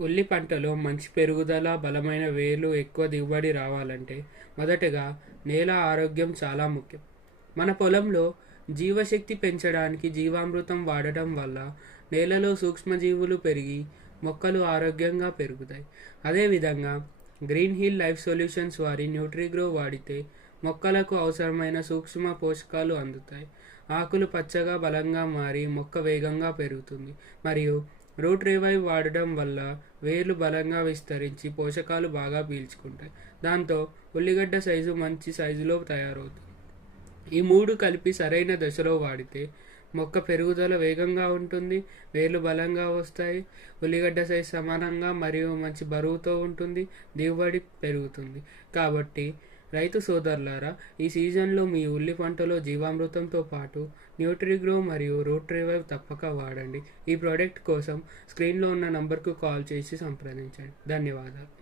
ఉల్లి పంటలో మంచి పెరుగుదల, బలమైన వేర్లు, ఎక్కువ దిగుబడి రావాలంటే మొదటగా నేల ఆరోగ్యం చాలా ముఖ్యం. మన పొలంలో జీవశక్తి పెంచడానికి జీవామృతం వాడటం వల్ల నేలలో సూక్ష్మజీవులు పెరిగి మొక్కలు ఆరోగ్యంగా పెరుగుతాయి. అదేవిధంగా గ్రీన్ హిల్ లైఫ్ సొల్యూషన్స్ వారి న్యూట్రిగ్రో వాడితే మొక్కలకు అవసరమైన సూక్ష్మ పోషకాలు అందుతాయి. ఆకులు పచ్చగా బలంగా మారి మొక్క వేగంగా పెరుగుతుంది. మరియు రూట్ రివైవ్ వాడడం వల్ల వేర్లు బలంగా విస్తరించి పోషకాలు బాగా పీల్చుకుంటాయి. దాంతో ఉల్లిగడ్డ సైజు మంచి సైజులో తయారవుతుంది. ఈ మూడు కలిపి సరైన దశలో వాడితే మొక్క పెరుగుదల వేగంగా ఉంటుంది, వేర్లు బలంగా వస్తాయి, ఉల్లిగడ్డ సైజు సమానంగా మరియు మంచి బరువుతో ఉంటుంది, దిగుబడి పెరుగుతుంది. కాబట్టి రైతు సోదరులారా, ఈ సీజన్లో మీ ఉల్లి పంటలో జీవామృతంతో పాటు న్యూట్రిగ్రో మరియు రూట్ రివైవ్ తప్పక వాడండి. ఈ ప్రోడక్ట్ కోసం స్క్రీన్లో ఉన్న నంబర్కు కాల్ చేసి సంప్రదించండి. ధన్యవాదాలు.